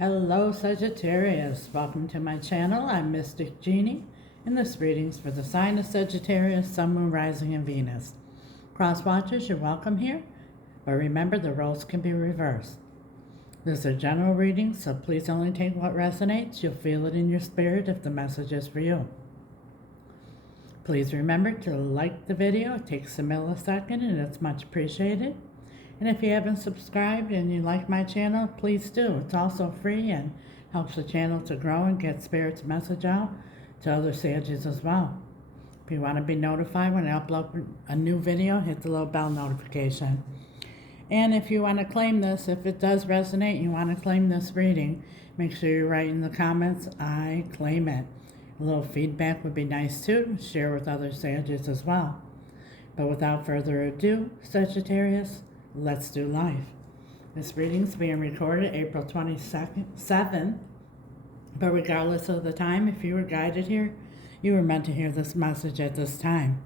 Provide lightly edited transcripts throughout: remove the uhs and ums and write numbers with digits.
Hello Sagittarius, welcome to my channel. I'm Mystic Genie, and this reading's for the sign of Sagittarius, Sun, Moon, Rising, and Venus. Cross watchers, you're welcome here, but remember the roles can be reversed. This is a general reading, so please only take what resonates. You'll feel it in your spirit if the message is for you. Please remember to like the video. It takes a millisecond and it's much appreciated. And if you haven't subscribed and you like my channel, please do. It's also free and helps the channel to grow and get Spirit's message out to other Sagittarius as well. If you want to be notified when I upload a new video, hit the little bell notification. And if you want to claim this, if it does resonate, you want to claim this reading, make sure you write in the comments, I claim it. A little feedback would be nice too. Share with other Sagittarius as well. But without further ado, Sagittarius, let's do life. This reading's being recorded April 27th, but regardless of the time, if you were guided here, you were meant to hear this message at this time.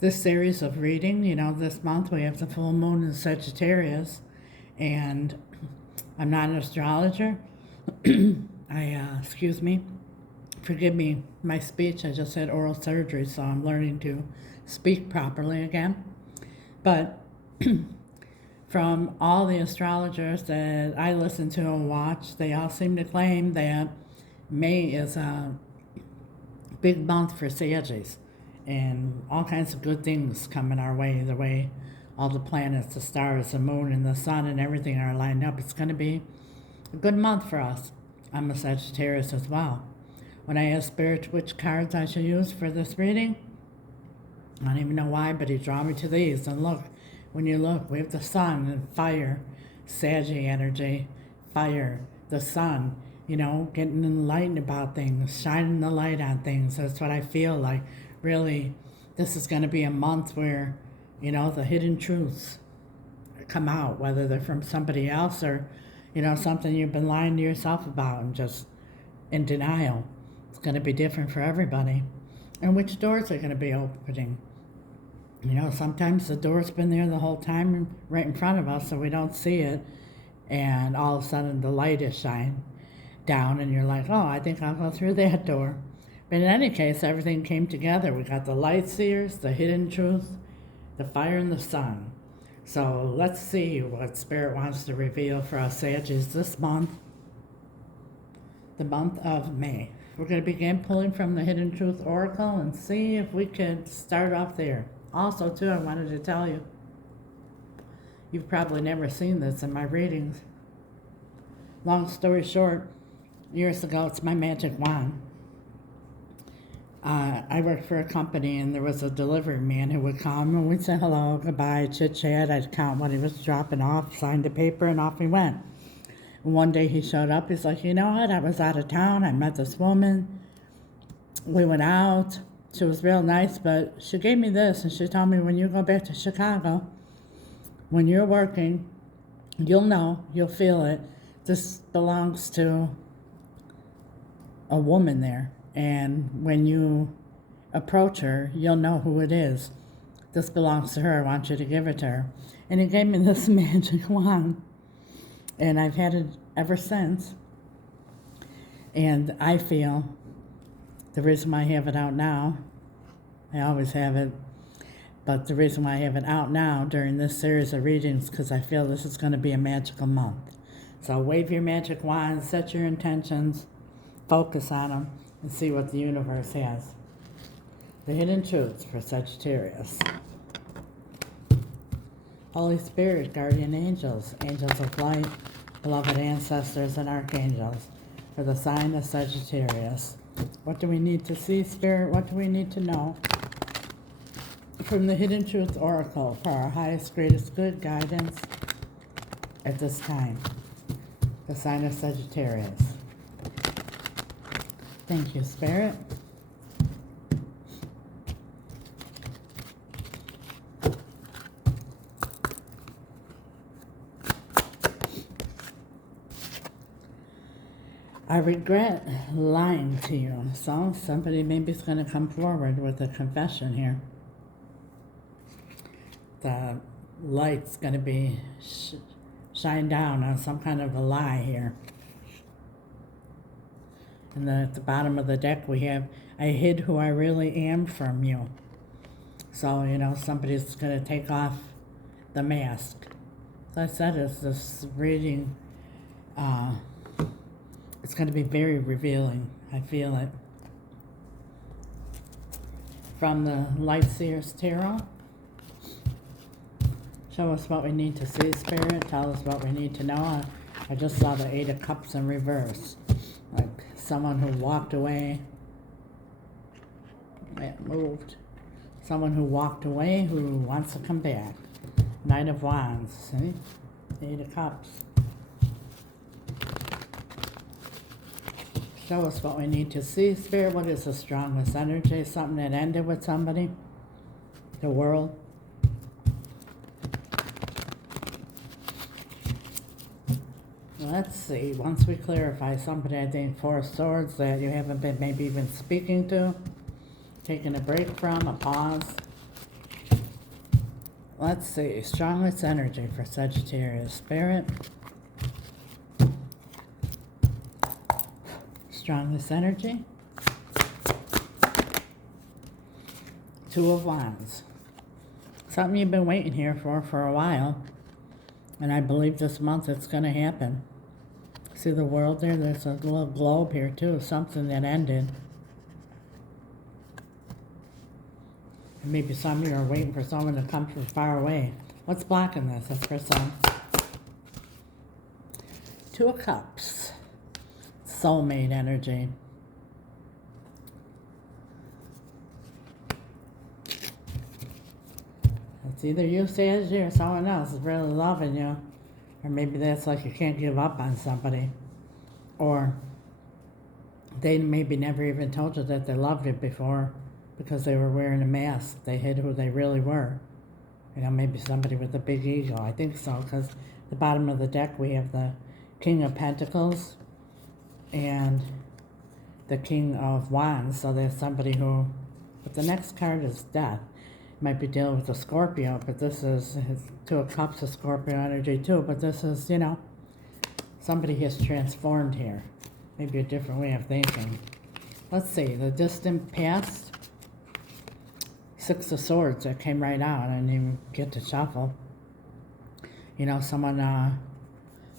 This series of reading, this month we have the full moon in Sagittarius, and I'm not an astrologer. Excuse me, forgive me, my speech, I just had oral surgery, so I'm learning to speak properly again. But from all the astrologers that I listen to and watch, they all seem to claim that May is a big month for Sagittarius, and all kinds of good things coming our way. The way all the planets, the stars, the moon, and the sun, and everything are lined up, it's going to be a good month for us. I'm a Sagittarius as well. When I asked Spirit which cards I should use for this reading, I don't even know why, but he drew me to these. And look, when you look, we have the sun and fire, Saggy energy, fire, the sun, getting enlightened about things, shining the light on things. That's what I feel like. Really, this is going to be a month where, the hidden truths come out, whether they're from somebody else or, something you've been lying to yourself about and just in denial. It's going to be different for everybody. And which doors are going to be opening. Sometimes the door's been there the whole time right in front of us, so we don't see it, and all of a sudden the light is shining down and you're like, oh, I think I'll go through that door. But in any case, everything came together. We got the light seers, the hidden truth, the fire, and the sun. So let's see what Spirit wants to reveal for us Sagittarius this month, the month of May. We're going to begin pulling from the Hidden Truth Oracle and see if we could start off there. Also, too, I wanted to tell you, you've probably never seen this in my readings. Long story short, years ago, it's my magic wand. I worked for a company, and there was a delivery man who would come, and we'd say hello, goodbye, chit-chat. I'd count what he was dropping off, signed a paper, and off he went. And one day he showed up. He's like, you know what? I was out of town. I met this woman. We went out. She was real nice, but she gave me this, and she told me when you go back to Chicago, when you're working, you'll know, you'll feel it. This belongs to a woman there, and when you approach her, you'll know who it is. This belongs to her. I want you to give it to her. And he gave me this magic wand, and I've had it ever since. And I feel the reason why I have it out now, I always have it, but the reason why I have it out now during this series of readings, because I feel this is going to be a magical month. So wave your magic wand, set your intentions, focus on them, and see what the universe has. The hidden truths for Sagittarius. Holy Spirit, guardian angels, angels of light, beloved ancestors, and archangels for the sign of Sagittarius. What do we need to see, Spirit? What do we need to know? From the Hidden Truth Oracle for our highest, greatest good guidance at this time. The sign of Sagittarius. Thank you, Spirit. I regret lying to you. So somebody maybe is going to come forward with a confession here. The light's going to be shine down on some kind of a lie here. And then at the bottom of the deck we have, I hid who I really am from you. So, somebody's going to take off the mask. So I said, it's this reading, it's going to be very revealing. I feel it. From the Light Seers Tarot. Show us what we need to see, Spirit. Tell us what we need to know. I just saw the Eight of Cups in reverse. Like someone who walked away. It moved. Someone who walked away who wants to come back. Knight of Wands. See? Eight of Cups. Show us what we need to see, Spirit. What is the strongest energy? Something that ended with somebody? The world? Let's see. Once we clarify somebody, I think Four of Swords that you haven't been maybe even speaking to, taking a break from, a pause. Let's see. Strongest energy for Sagittarius. Spirit. Strongest energy. Two of Wands. Something you've been waiting here for a while. And I believe this month it's going to happen. See the world there? There's a little globe here too. Something that ended. And maybe some of you are waiting for someone to come from far away. What's blocking this? That's for some. Two of Cups. Soulmate energy. It's either you, Sagittarius, or someone else is really loving you. Or maybe that's like you can't give up on somebody. Or they maybe never even told you that they loved you before because they were wearing a mask. They hid who they really were. Maybe somebody with a big ego. I think so, because the bottom of the deck we have the King of Pentacles and the King of Wands. So there's somebody who, but the next card is Death. Might be dealing with a Scorpio, but this is Two of Cups of Scorpio energy too. But this is, somebody has transformed here. Maybe a different way of thinking. Let's see, the distant past. Six of Swords that came right out. I didn't even get to shuffle. Someone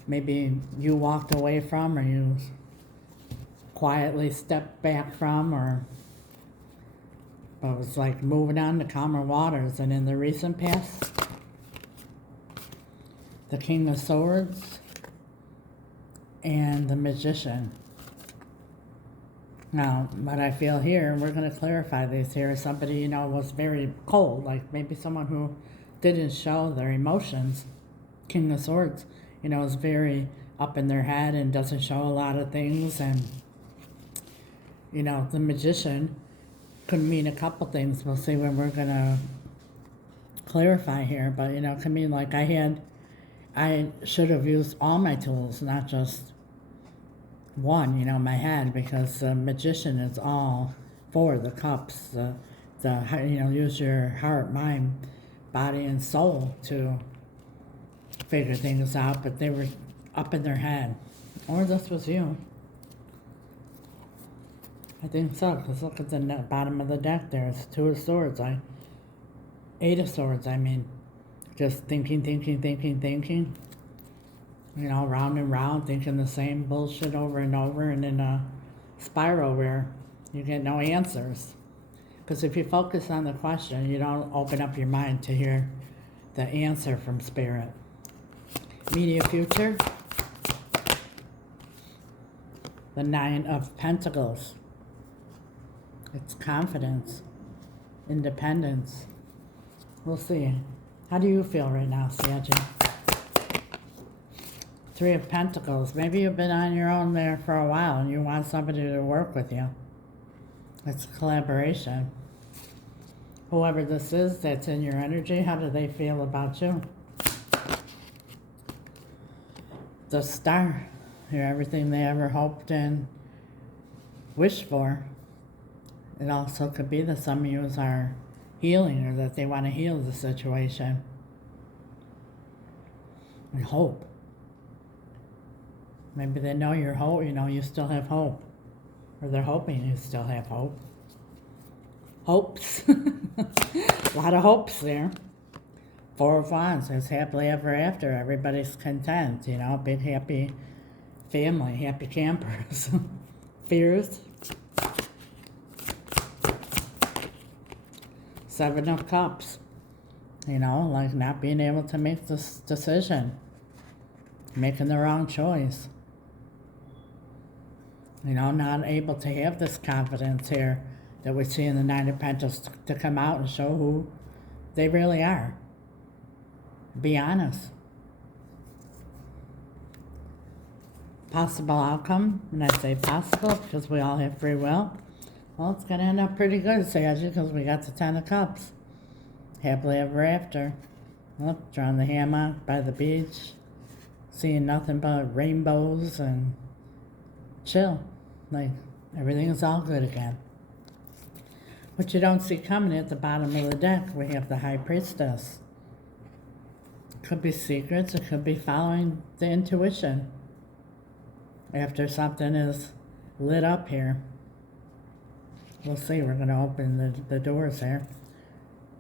maybe you walked away from, or you quietly stepped back from, but it was like moving on to calmer waters. And in the recent past, the King of Swords and the Magician. Now, what I feel here, and we're going to clarify this here, is somebody, was very cold, like maybe someone who didn't show their emotions. King of Swords, is very up in their head and doesn't show a lot of things. And, the Magician could mean a couple things. We'll see when we're going to clarify here. But, it could mean like I should have used all my tools, not just one, my head, because the Magician is all for the cups, use your heart, mind, body, and soul to figure things out, but they were up in their head. Or this was you. I think so, because look at the bottom of the deck there. It's Two of Swords. Eight of Swords, I mean. Just thinking. Round and round, thinking the same bullshit over and over, and in a spiral where you get no answers. Because if you focus on the question, you don't open up your mind to hear the answer from Spirit. Immediate future. The Nine of Pentacles. It's confidence, independence. We'll see. How do you feel right now, Sagittarius? Three of Pentacles. Maybe you've been on your own there for a while and you want somebody to work with you. It's collaboration. Whoever this is that's in your energy, how do they feel about you? The Star. You're everything they ever hoped and wished for. It also could be that some of you are healing, or that they want to heal the situation. And hope. Maybe they know your hope, you still have hope. Or they're hoping you still have hope. Hopes. A lot of hopes there. Four of Wands, it's happily ever after. Everybody's content, big happy family, happy campers. Fears. Seven of Cups. Like not being able to make this decision. Making the wrong choice. Not able to have this confidence here that we see in the Nine of Pentacles to come out and show who they really are. Be honest. Possible outcome, and I say possible because we all have free will. Well, it's going to end up pretty good, Sagittarius, because we got the Ten of Cups. Happily ever after. Look, drawing the hammock by the beach, seeing nothing but rainbows and chill. Like, everything is all good again. What you don't see coming at the bottom of the deck, we have the High Priestess. Could be secrets, it could be following the intuition. After something is lit up here. We'll see, we're going to open the doors here.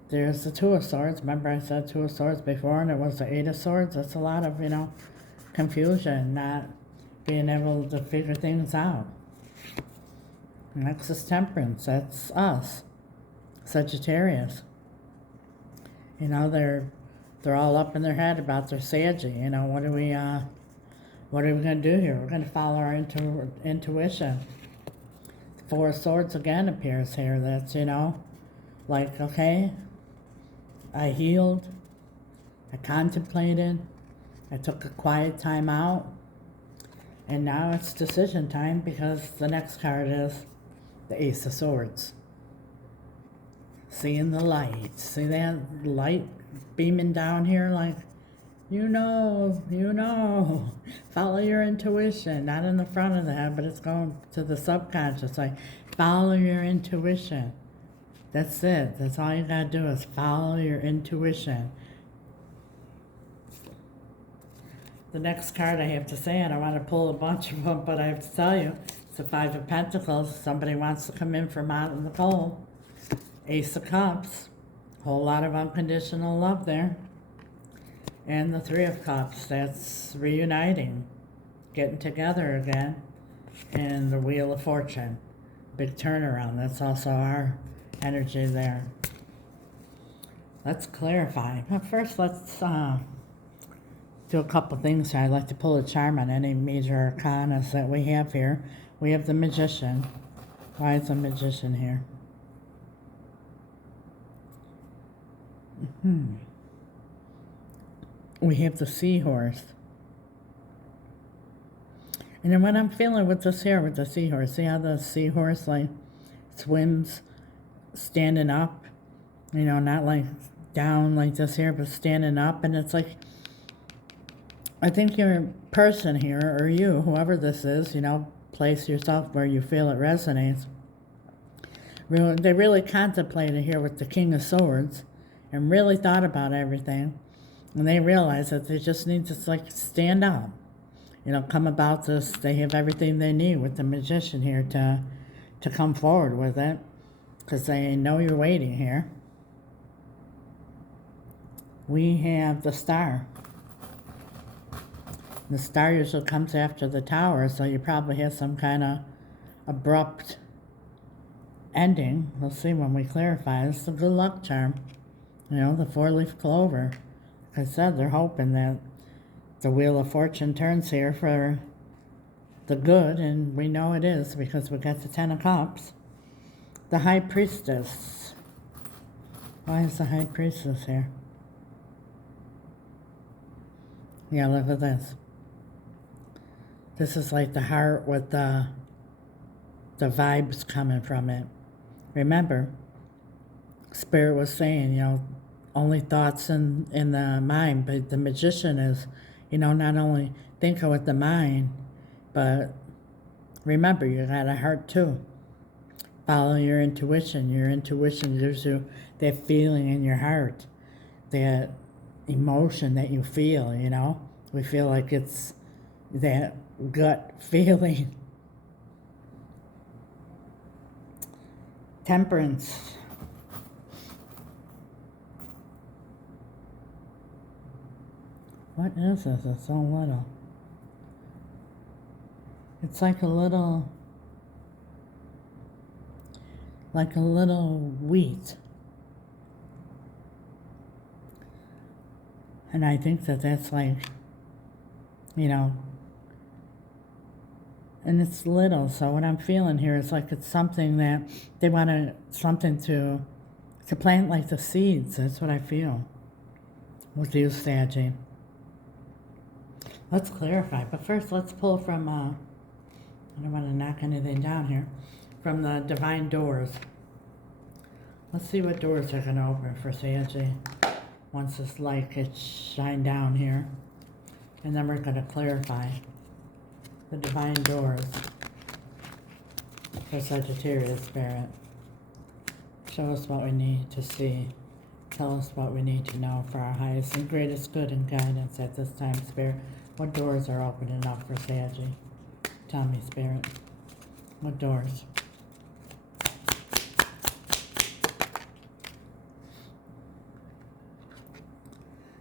There's the Two of Swords. Remember I said Two of Swords before, and it was the Eight of Swords. That's a lot of, confusion, not being able to figure things out. Next is Temperance. That's us. Sagittarius. They're all up in their head about their Saggy. What are we going to do here? We're going to follow our intuition. Four of Swords again appears here. That's, like, okay, I healed, I contemplated, I took a quiet time out, and now it's decision time because the next card is the Ace of Swords. Seeing the light. See that light beaming down here? Like, follow your intuition. Not in the front of the head, but it's going to the subconscious. Like, follow your intuition. That's it. That's all you gotta do is follow your intuition. The next card I have to say, and I want to pull a bunch of them, but I have to tell you, it's the Five of Pentacles. Somebody wants to come in from out in the cold. Ace of Cups. Whole lot of unconditional love there. And the Three of Cups. That's reuniting. Getting together again. And the Wheel of Fortune. Big turnaround. That's also our energy there. Let's clarify. But first, let's do a couple things here. I'd like to pull a charm on any major arcana that we have here. We have the Magician. Why is the Magician here? We have the Seahorse. And then what I'm feeling with this here, with the Seahorse, see how the Seahorse, like, swims standing up? Not like down like this here, but standing up. And it's like, I think your person here, or you, whoever this is, place yourself where you feel it resonates. They really contemplated here with the King of Swords and really thought about everything. And they realized that they just need to, like, stand up. Come about this. They have everything they need with the Magician here to come forward with it. Because they know you're waiting here. We have the Star. The Star usually comes after the Tower, so you probably have some kind of abrupt ending. We'll see when we clarify. It's a good luck charm. The four-leaf clover. Like I said, they're hoping that the Wheel of Fortune turns here for the good, and we know it is because we got the Ten of Cups. The High Priestess. Why is the High Priestess here? Yeah, look at this. This is like the heart with the vibes coming from it. Remember, Spirit was saying, only thoughts in the mind, but the Magician is, not only thinking with the mind, but remember, you got a heart too. Follow your intuition. Your intuition gives you that feeling in your heart, that emotion that you feel, We feel like it's that gut feeling. Temperance. What is this? It's so little. It's like a little wheat. And I think that that's like, you know, and it's little. So what I'm feeling here is like it's something that they want something to plant, like the seeds. That's what I feel with you, Saggy. Let's clarify, but first let's pull from, I don't want to knock anything down here, from the divine doors. Let's see what doors are going to open for Saggy once this light gets shined down here. And then we're going to clarify the divine doors for Sagittarius Spirit. Show us what we need to see. Tell us what we need to know for our highest and greatest good and guidance at this time, Spirit. What doors are opening up for Saggy? Tell me, Spirit. What doors?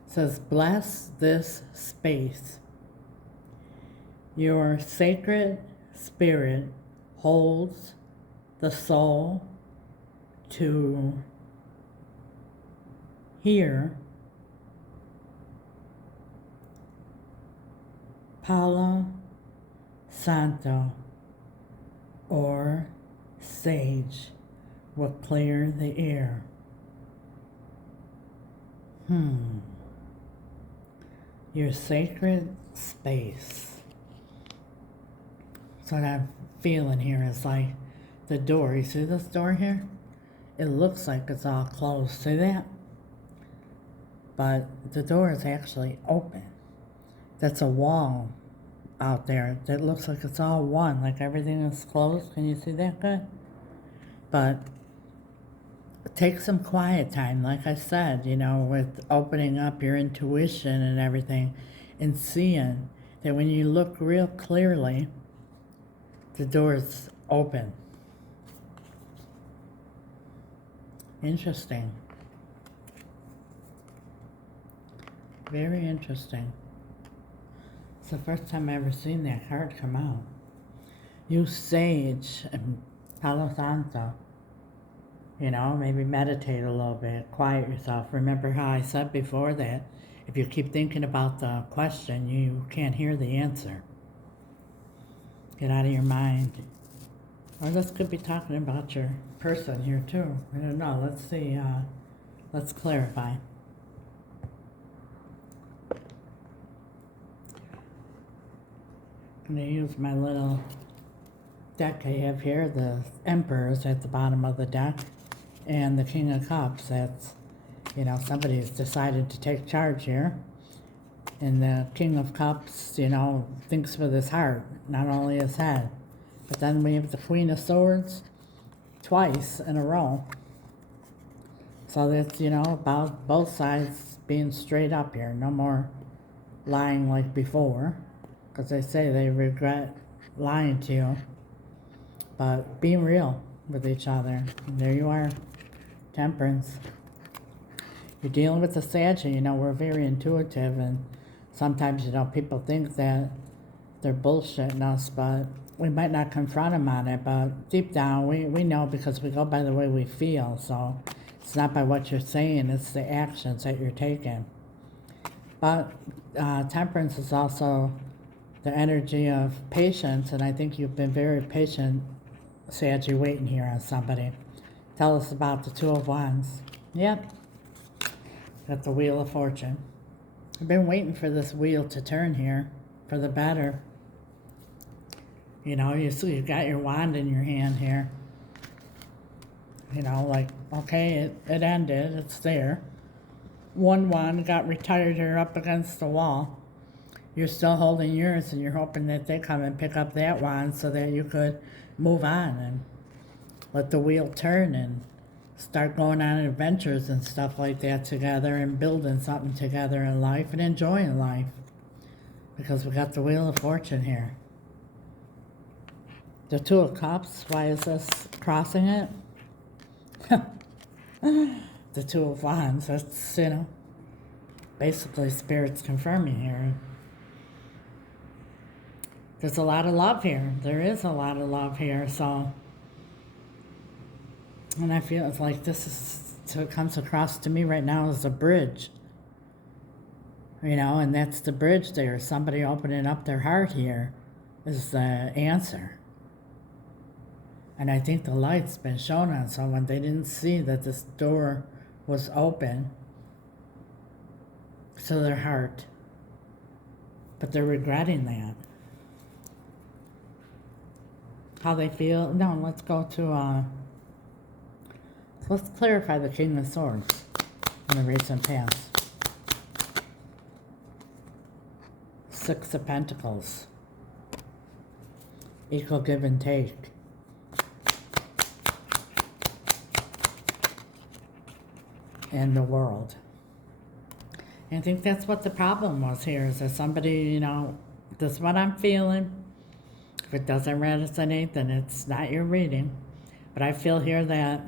It says, bless this space. Your sacred spirit holds the soul to hear Palo Santo or sage will clear the air. Your sacred space. So what I'm feeling here is like the door. You see this door here? It looks like it's all closed. See that? But the door is actually open. That's a wall out there that looks like it's all one, like everything is closed. Can you see that good? But take some quiet time, like I said, you know, with opening up your intuition and everything and seeing that when you look real clearly, the door's open. Interesting. Very interesting. It's the first time I've ever seen that card come out. Use sage and Palo Santo. You know, maybe meditate a little bit, quiet yourself. Remember how I said before that if you keep thinking about the question, you can't hear the answer. Get out of your mind. Or this could be talking about your person here too. I don't know. Let's see. Let's clarify. I'm going to use my little deck I have here. The Emperor is at the bottom of the deck. And the King of Cups. That's, you know, somebody's decided to take charge here. And the King of Cups, you know, thinks with his heart, not only his head. But then we have the Queen of Swords twice in a row. So that's, you know, about both sides being straight up here. No more lying like before. Because they say they regret lying to you. But being real with each other. And there you are. Temperance. You're dealing with the Saggy, you know, we're very intuitive, and sometimes, you know, people think that they're bullshitting us, but we might not confront them on it, but deep down, we know because we go by the way we feel, so it's not by what you're saying, it's the actions that you're taking. But temperance is also the energy of patience, and I think you've been very patient, Saggy, waiting here on somebody. Tell us about the Two of Wands. Yep. Got the Wheel of Fortune. I've been waiting for this wheel to turn here for the better. You know, you see, you got your wand in your hand here. You know, like, okay, it ended. It's there. One wand got retired here up against the wall. You're still holding yours, and you're hoping that they come and pick up that wand so that you could move on and let the wheel turn and start going on adventures and stuff like that together and building something together in life and enjoying life. Because we got the Wheel of Fortune here. The Two of Cups, why is this crossing it? The Two of Wands, that's, basically Spirit's confirming here. There's a lot of love here. There is a lot of love here, so. And I feel it's like this is, so it comes across to me right now as a bridge. And that's the bridge there. Somebody opening up their heart here is the answer. And I think the light's been shown on someone. They didn't see that this door was open to their heart. But they're regretting that. How they feel. No, let's go to, let's clarify the King of Swords in the recent past. Six of Pentacles. Equal give and take. In the world. And I think that's what the problem was here, is that somebody, this is what I'm feeling. If it doesn't resonate, then it's not your reading. But I feel here that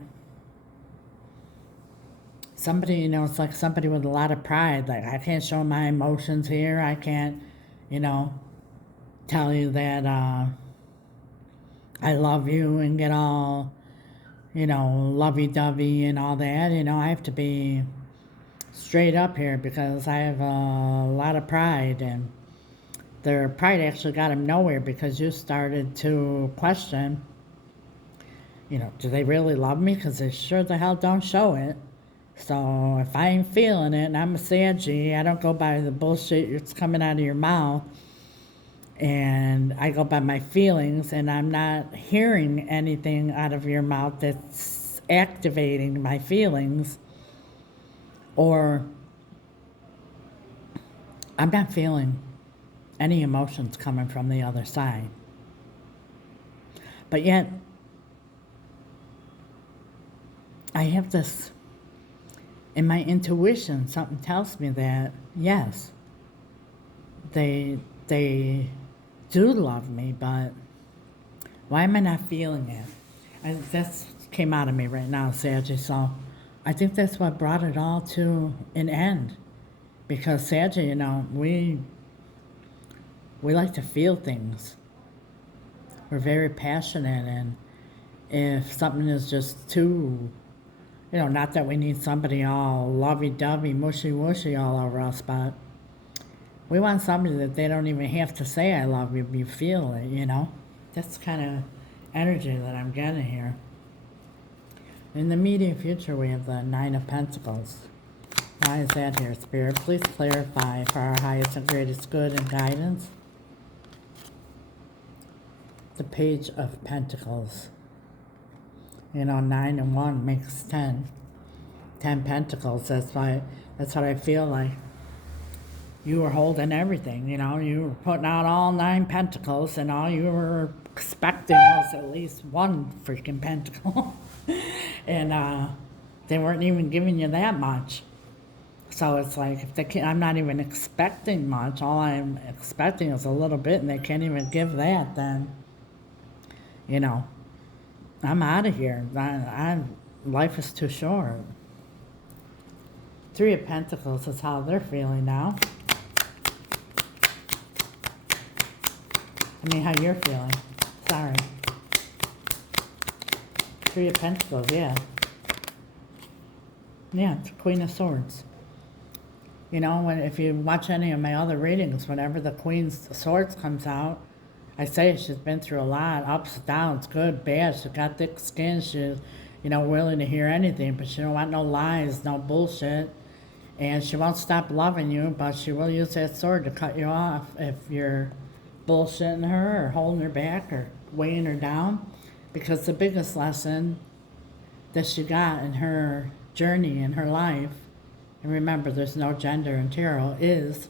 somebody, it's like somebody with a lot of pride. Like, I can't show my emotions here. I can't, tell you that I love you and get all, lovey-dovey and all that. I have to be straight up here because I have a lot of pride, and their pride actually got them nowhere because you started to question, do they really love me? Because they sure the hell don't show it. So if I ain't feeling it, and I'm a Saggy, I don't go by the bullshit that's coming out of your mouth, and I go by my feelings, and I'm not hearing anything out of your mouth that's activating my feelings, or I'm not feeling any emotions coming from the other side. But yet, I have this, in my intuition, something tells me that, yes, they do love me, but why am I not feeling it? That came out of me right now, Saggy. So I think that's what brought it all to an end. Because Saggy, we like to feel things. We're very passionate, and if something is just too, not that we need somebody all lovey-dovey, mushy-wushy all over us, but we want somebody that they don't even have to say I love you, you feel it, That's the kind of energy that I'm getting here. In the immediate future, we have the Nine of Pentacles. Why is that here, Spirit? Please clarify for our highest and greatest good and guidance. The Page of Pentacles. 9 and 1 makes 10. 10 Pentacles. That's what I feel like. You were holding everything, you were putting out all 9 pentacles, and all you were expecting was at least one freaking pentacle. And they weren't even giving you that much. So it's like, I'm not even expecting much. All I'm expecting is a little bit, and they can't even give that, then, I'm out of here. Life is too short. 3 of Pentacles is how they're feeling now. I mean, how you're feeling. Sorry. 3 of Pentacles, yeah. Yeah, it's Queen of Swords. If you watch any of my other readings, whenever the Queen's Swords comes out, I say she's been through a lot, ups, downs, good, bad. She's got thick skin. She's, willing to hear anything, but she don't want no lies, no bullshit. And she won't stop loving you, but she will use that sword to cut you off if you're bullshitting her or holding her back or weighing her down. Because the biggest lesson that she got in her journey in her life, and remember there's no gender in tarot, is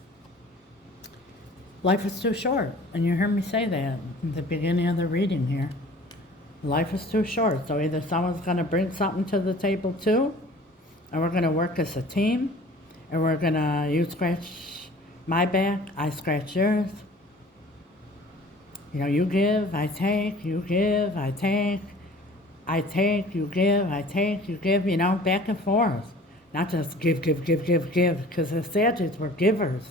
life is too short. And you heard me say that in the beginning of the reading here. Life is too short. So either someone's going to bring something to the table too, and we're going to work as a team, and we're going to, you scratch my back, I scratch yours. You give, I take, you give, I take. I take, you give, I take, you give, you know, back and forth. Not just give, give, give, give, give, because the Sagittarius were givers.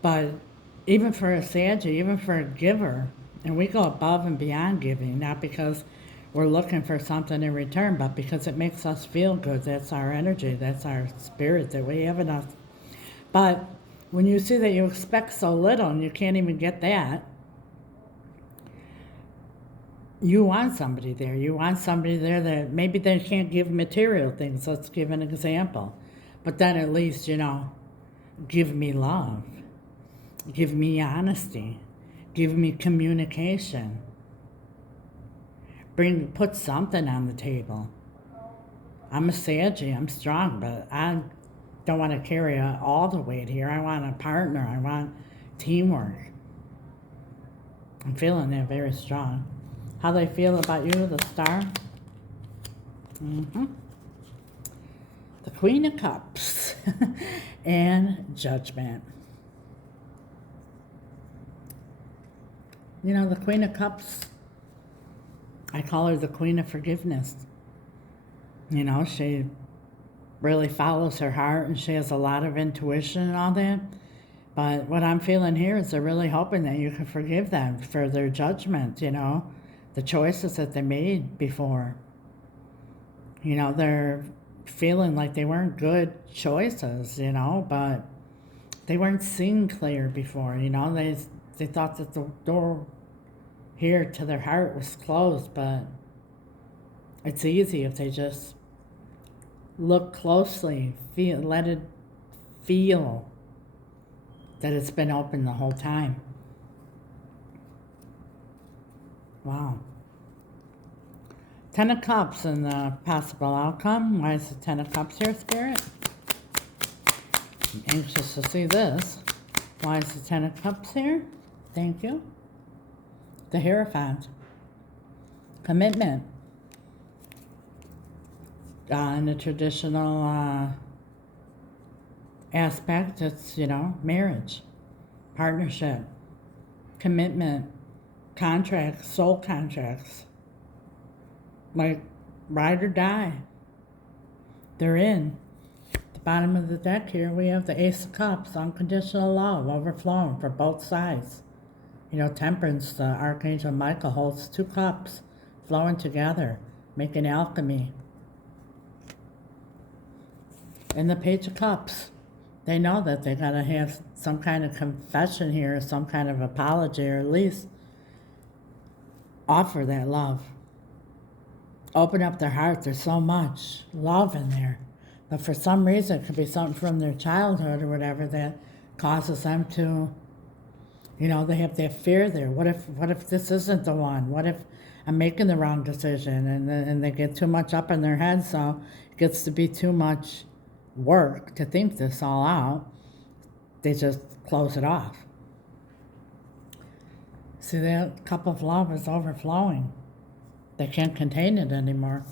But even for a Sagittarius, even for a giver, and we go above and beyond giving, not because we're looking for something in return, but because it makes us feel good. That's our energy, that's our spirit that we have in us. But when you see that you expect so little and you can't even get that, you want somebody there. You want somebody there that maybe they can't give material things. Let's give an example. But then at least, you know, give me love. Give me honesty. Give me communication. Put something on the table. I'm a Sagittarius, I'm strong, but I don't want to carry all the weight here. I want a partner. I want teamwork. I'm feeling that very strong. How they feel about you, the star? The Queen of Cups and Judgment. You know, the Queen of Cups, I call her the Queen of Forgiveness. You know, she really follows her heart and she has a lot of intuition and all that. But what I'm feeling here is they're really hoping that you can forgive them for their judgment, you know, the choices that they made before. You know, they're feeling like they weren't good choices, you know, but they weren't seeing clear before, you know. They thought that the door here to their heart was closed, but it's easy if they just look closely, let it feel that it's been open the whole time. Wow. 10 of Cups and the possible outcome. Why is the 10 of Cups here, Spirit? I'm anxious to see this. Why is the 10 of Cups here? Thank you. The Hierophant. Commitment. In the traditional aspect, it's, you know, marriage, partnership, commitment, contracts, soul contracts. Like ride or die. They're in. At the bottom of the deck here, we have the Ace of Cups, unconditional love, overflowing for both sides. You know, Temperance, the Archangel Michael holds 2 cups flowing together, making alchemy. And the Page of Cups, they know that they gotta have some kind of confession here, some kind of apology, or at least offer that love. Open up their heart. There's so much love in there. But for some reason, it could be something from their childhood or whatever that causes them to, you know, they have that fear there. What if this isn't the one? What if I'm making the wrong decision? And they get too much up in their head, so it gets to be too much work to think this all out. They just close it off. See, that cup of love is overflowing. They can't contain it anymore.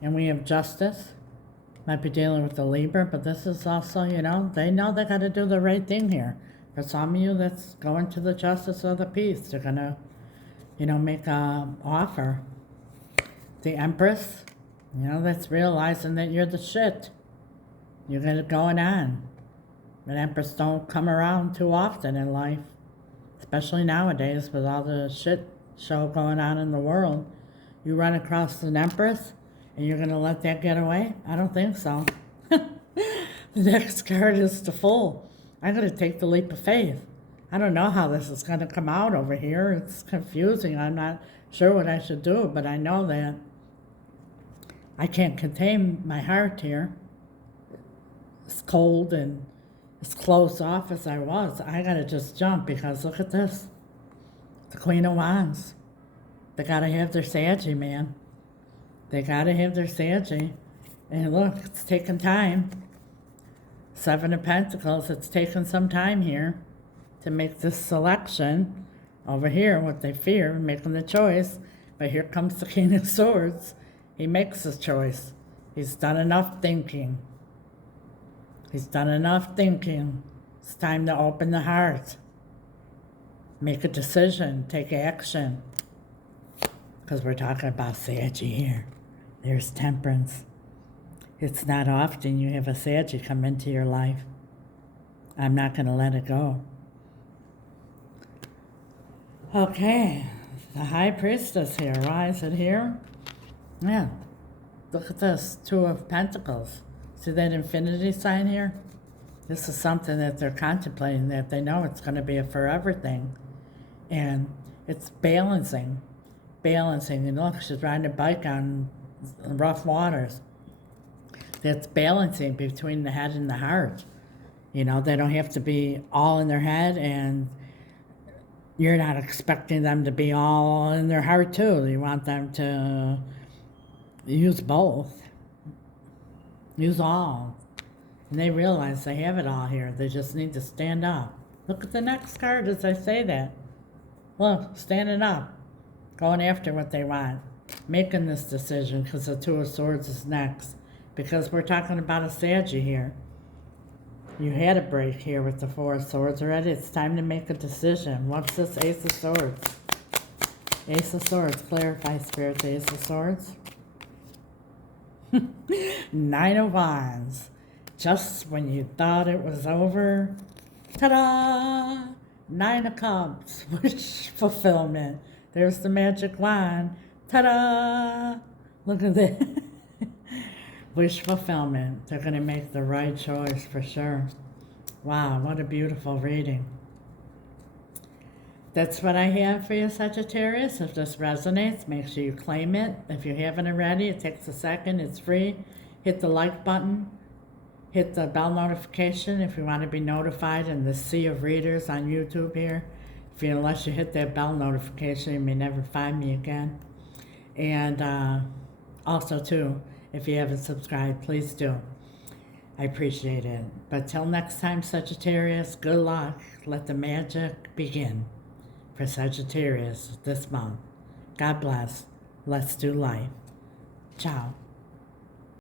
And we have Justice. Might be dealing with the Libra, but this is also, you know they got to do the right thing here. For some of you, that's going to the Justice of the Peace. They're going to, you know, make an offer. The Empress, you know, that's realizing that you're the shit. You got it going on. But Empress don't come around too often in life. Especially nowadays with all the shit show going on in the world. You run across an Empress and you're going to let that get away? I don't think so. The next card is the Fool. I'm going to take the leap of faith. I don't know how this is going to come out over here. It's confusing. I'm not sure what I should do, but I know that I can't contain my heart here. It's cold and as close off as I was. I got to just jump because look at this. The Queen of Wands. They got to have their Sagittarius, man. They got to have their Sagittarius. And look, it's taking time. 7 of Pentacles, it's taken some time here to make this selection. Over here, what they fear, making the choice. But here comes the King of Swords. He makes his choice. He's done enough thinking. He's done enough thinking. It's time to open the heart. Make a decision. Take action. because we're talking about Saggy here. There's temperance. It's not often you have a Saggy come into your life. I'm not going to let it go. Okay, the High Priestess here. Why is it here? Yeah, look at this, Two of Pentacles. See that infinity sign here? This is something that they're contemplating, that they know it's going to be a forever thing. And it's balancing. And look, she's riding a bike on rough waters. That's balancing between the head and the heart. You know, they don't have to be all in their head, and you're not expecting them to be all in their heart too. You want them to use both. Use all. And they realize they have it all here. They just need to stand up. Look at the next card as I say that. Look, standing up. Going after what they want. Making this decision, because the Two of Swords is next. Because we're talking about a Saggy here. You had a break here with the Four of Swords already. It's time to make a decision. What's this Ace of Swords? Ace of Swords. Clarify, Spirit, the Ace of Swords. Nine of Wands. Just when you thought it was over, ta-da! Nine of Cups. Wish fulfillment. There's the magic wand. Ta-da! Look at that. Wish fulfillment. They're going to make the right choice for sure. Wow, what a beautiful reading. That's what I have for you, Sagittarius. If this resonates, make sure you claim it. If you haven't already, it takes a second. It's free. Hit the like button. Hit the bell notification if you want to be notified in the sea of readers on YouTube here. Unless you hit that bell notification, you may never find me again. And also, too, if you haven't subscribed, please do. I appreciate it. But till next time, Sagittarius, good luck. Let the magic begin for Sagittarius this month. God bless. Let's do life. Ciao.